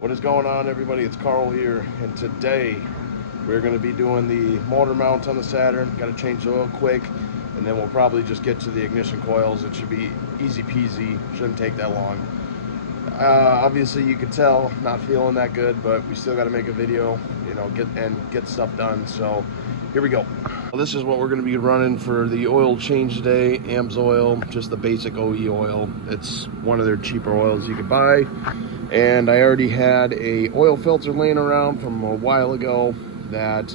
What is going on, everybody? It's Carl here, and today we're going to be doing the motor mount on the Saturn. Got to change the oil quick, and then we'll probably just get to the ignition coils. It should be easy peasy, shouldn't take that long. Obviously you could tell not feeling that good, but we still got to make a video, you know, get stuff done. So here we go. Well, this is what we're going to be running for the oil change today. AMSOIL, just the basic OE oil. It's one of their cheaper oils you could buy. And I already had a oil filter laying around from a while ago that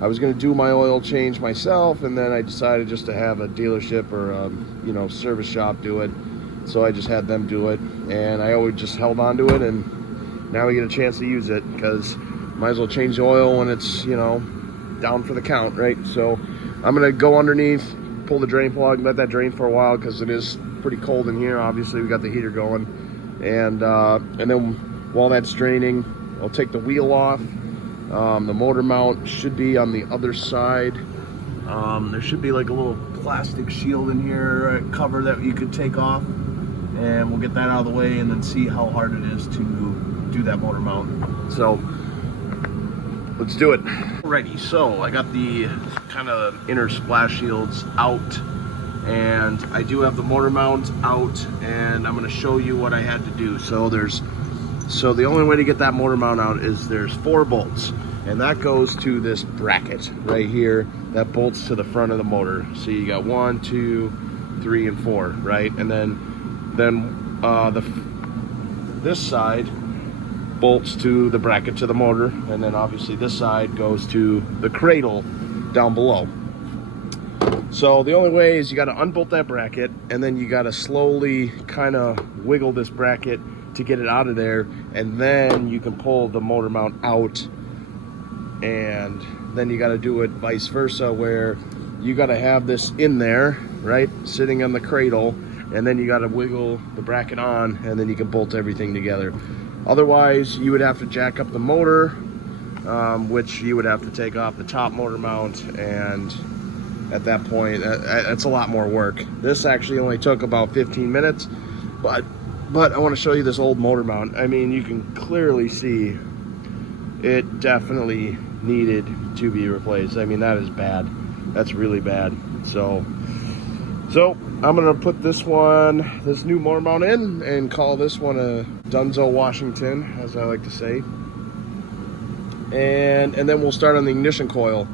I was going to do my oil change myself, and then I decided just to have a dealership or a, service shop do it. So I just had them do it, and I always just held on to it, and now we get a chance to use it because might as well change the oil when it's, down for the count, right? So I'm gonna go underneath, pull the drain plug, let that drain for a while because it is pretty cold in here. Obviously we got the heater going, and then while that's draining, I'll take the wheel off. The motor mount should be on the other side. There should be like a little plastic shield in here, cover that you could take off, and we'll get that out of the way and then see how hard it is to do that motor mount. So let's do it. Alrighty, so I got the kind of inner splash shields out, and I do have the motor mount out, and I'm going to show you what I had to do. So the only way to get that motor mount out is there's 4 bolts, and that goes to this bracket right here that bolts to the front of the motor. So you got 1, 2, 3, and 4, right? And then this side bolts to the bracket to the motor, and then obviously this side goes to the cradle down below. So the only way is you got to unbolt that bracket, and then you got to slowly kind of wiggle this bracket to get it out of there, and then you can pull the motor mount out. And then you got to do it vice versa, where you got to have this in there, right, sitting on the cradle, and then you got to wiggle the bracket on, and then you can bolt everything together. Otherwise you would have to jack up the motor, which you would have to take off the top motor mount, and at that point that's a lot more work. This actually only took about 15 minutes, but I want to show you this old motor mount. I mean, you can clearly see it definitely needed to be replaced. I mean, that is bad. That's really bad. So I'm gonna put this new motor mount in and call this one a Dunzo Washington, as I like to say. And then we'll start on the ignition coil.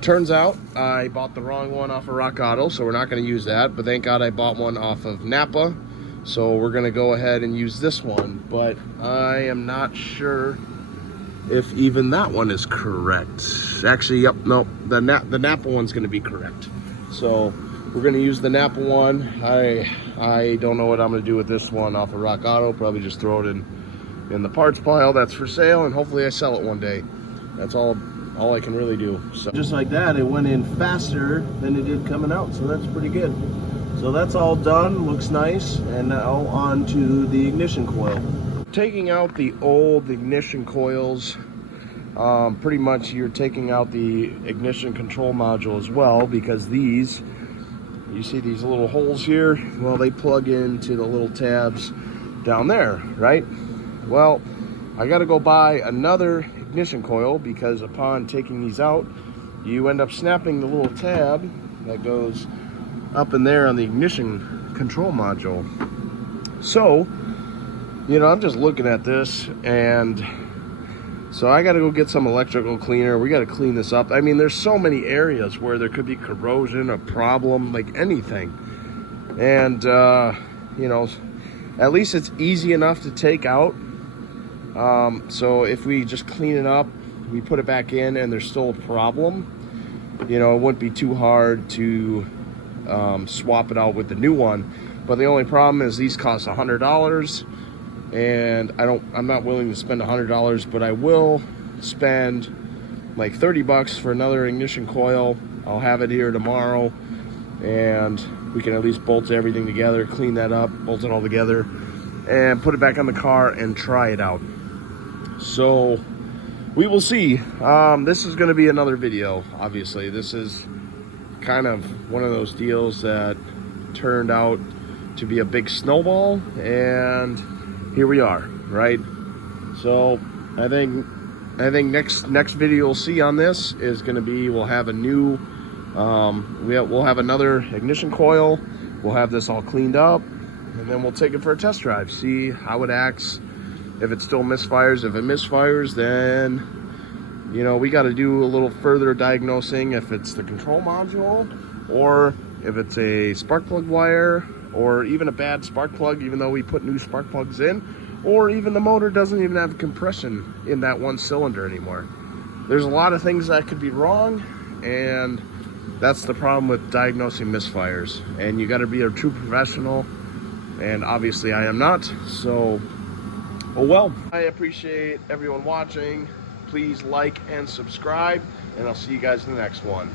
Turns out I bought the wrong one off of Rock Auto, so we're not gonna use that, but thank God I bought one off of Napa. So we're gonna go ahead and use this one, but I am not sure if even that one is correct. Actually, yep, no, the Napa one's gonna be correct. So we're gonna use the Napa one. I don't know what I'm gonna do with this one off of Rock Auto. Probably just throw it in the parts pile that's for sale, and hopefully I sell it one day. That's all I can really do. So just like that, it went in faster than it did coming out, so that's pretty good. So that's all done, looks nice, and now on to the ignition coil. Taking out the old ignition coils, pretty much you're taking out the ignition control module as well, because these, you see these little holes here? Well, they plug into the little tabs down there, right? Well, I gotta go buy another ignition coil, because upon taking these out, you end up snapping the little tab that goes up in there on the ignition control module. So, I'm just looking at this, and so I got to go get some electrical cleaner. We got to clean this up. I mean, there's so many areas where there could be corrosion, a problem, like anything. And, at least it's easy enough to take out. So if we just clean it up, we put it back in, and there's still a problem, it wouldn't be too hard to swap it out with the new one. But the only problem is these cost $100. And I'm not willing to spend $100, but I will spend like $30 for another ignition coil. I'll have it here tomorrow, and we can at least bolt everything together, clean that up, bolt it all together, and put it back on the car and try it out. So we will see. This is going to be another video. Obviously, this is kind of one of those deals that turned out to be a big snowball, and here we are, right? So I think next video you'll see on this is going to be, we'll have a new we'll have another ignition coil. We'll have this all cleaned up, and then we'll take it for a test drive, see how it acts, if it still misfires. If it misfires, then, you know, we got to do a little further diagnosing if it's the control module, or if it's a spark plug wire, or even a bad spark plug, even though we put new spark plugs in, or even the motor doesn't even have compression in that one cylinder anymore. There's a lot of things that could be wrong, and that's the problem with diagnosing misfires. And you got to be a true professional, and obviously I am not. So, oh well. I appreciate everyone watching. Please like and subscribe, and I'll see you guys in the next one.